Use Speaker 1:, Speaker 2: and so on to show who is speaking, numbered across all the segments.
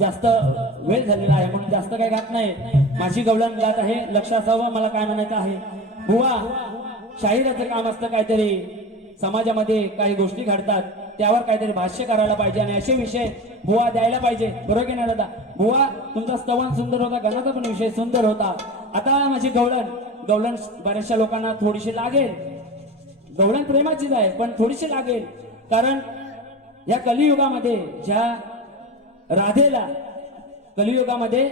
Speaker 1: जास्त वेळ झालेला आहे म्हणून जास्त काही गात नाही. माझी गवळण गात आहे लक्ष असावं मला काय म्हणायचं आहे? बुवा शाहिराचं काम असतं काहीतरी. समाजामध्ये काही गोष्टी घडतात त्यावर काहीतरी भाष्य करायला पाहिजे आणि असे विषय बुवा द्यायला पाहिजे. बरोबर की नाही दादा? बुवा तुमचा स्तवन सुंदर होता गाण्याचा पण विषय सुंदर होता. आता माझी गवळण गवळण बऱ्याचशा लोकांना थोडीशी लागेल. गवळण प्रेमाचीच आहे पण थोडीशी लागेल. कारण या कलियुगामध्ये ज्या राधेला. कलियुगामध्ये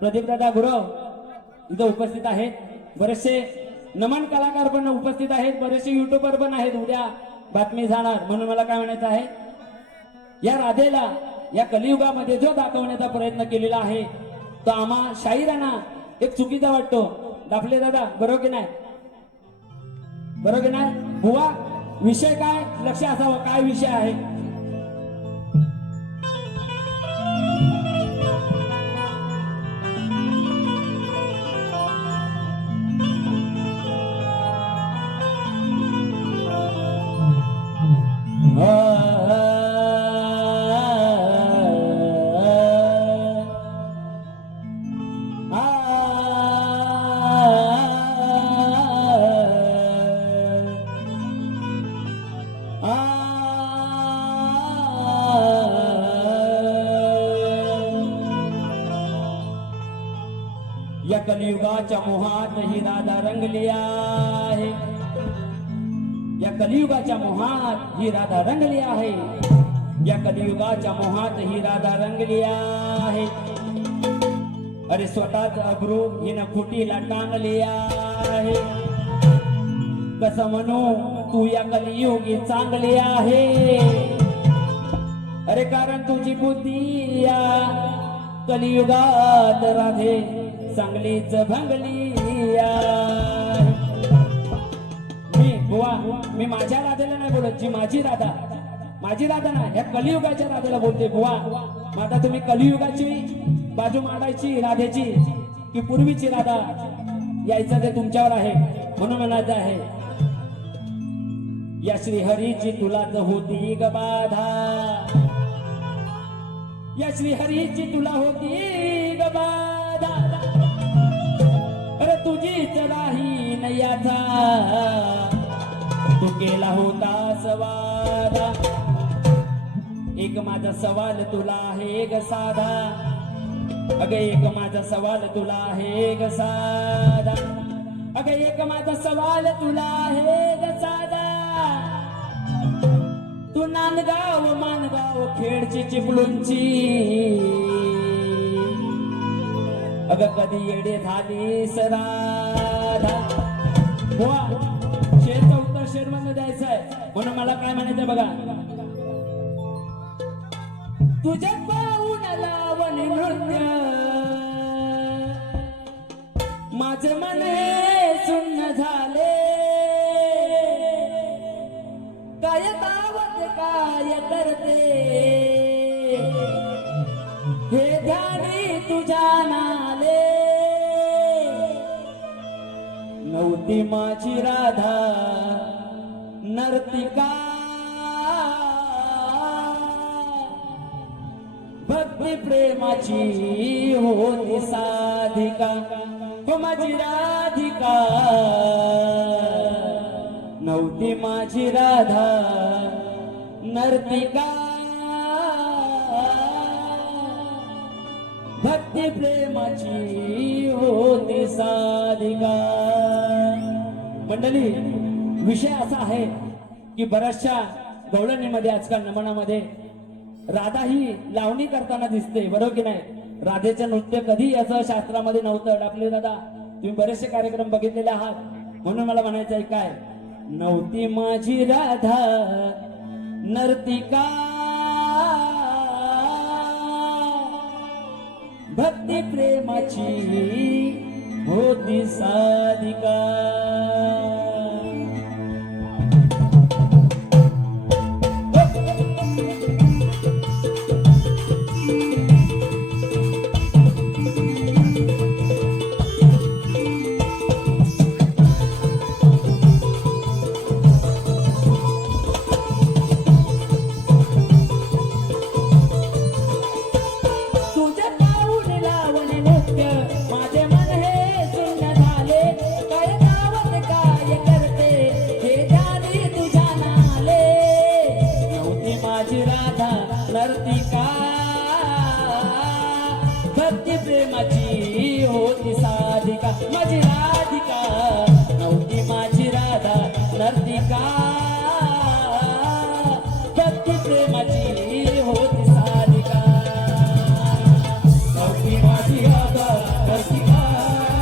Speaker 1: प्रदीपदादा गुरव इथं उपस्थित आहेत. बरेचसे नमन कलाकार पण उपस्थित आहेत. बरेचसे युट्यूबर पण आहेत. उद्या बातमी जाणार म्हणून मला काय म्हणायचं आहे? या राधेला या कलियुगामध्ये जो दाखवण्याचा प्रयत्न केलेला आहे तो आम्हा शाहिरांना एक चुकीचा वाटतो. दाखले दादा बरोबर की नाही? बरोबर की नाही? बुवा विषय काय? लक्ष असावं. काय विषय आहे? कलियुगाच्या मोहात ही राधा रंगली आहे. या कलियुगाच्या मोहात ही राधा रंगली आहे. या कलियुगाच्या मोहात ही राधा रंगली आहे. अरे स्वतःच अब्रू हिनं खुटीला टांगली आहे. कसं म्हणू तू या कलियुगी चांगली आहे. अरे कारण तुझी बुद्धी या कलियुगात राधे चांगलीच भंगली मी बुवा मी माझ्या राधेला नाही बोलत जी माझी राधा. माझी राधा ना ह्या कलियुगाच्या राधेला बोलते बुवा. माता तुम्ही कलियुगाची बाजू मांडायची राधेची की पूर्वीची राधा? यायचं ते तुमच्यावर आहे म्हणून म्हणायचं आहे. या श्रीहरीची तुलाच होती ग बाधा. या श्रीहरीची तुला होती ग बाधा. तुझीच राही नयाचा. तू केला होता सवादा एक माझा सवाल तुला आहे ग साधा. अग एक माझा सवाल तुला आहे ग साधा. अग एक माझा सवाल तुला आहे ग साधा. तू नांदगाव मानगाव खेडची चिपळूंची अग कधी येडे झाली सराधा बुवा शेरचं उत्तर शेरमध्ये द्यायचं आहे म्हणून मला काय म्हणायचं बघा. तुझ्या पाहून लावणी नृत्य. माझे मन हे सुन्न झाले. काय तावत काय करते? हे ध्यानी तुझ्या नाले. नव्हती माझी राधा नर्तिका. भक्ती प्रेमाची होती साधिका. हो माझी राधिका. नव्हती माझी राधा नर्तिका. भक्ती प्रेमाची होती साधिका. मंडळी विषय असा आहे की बऱ्याचशा गवळणीमध्ये आजकाल नमनामध्ये राधा ही लावणी करताना दिसते बरोबर की नाही? राधेचं नृत्य कधी असं शास्त्रामध्ये नव्हतं. आपले दादा तुम्ही बरेचसे कार्यक्रम बघितलेले आहात. म्हणून मला म्हणायचं आहे काय? नव्हती माझी राधा नर्तिका. भक्ती प्रेमाची होती साधिका. राधा माझी राधिका. नव्हती माझी राधा नर्तिका. भक्ती प्रेमाची होती माझी राधा नर्तिका.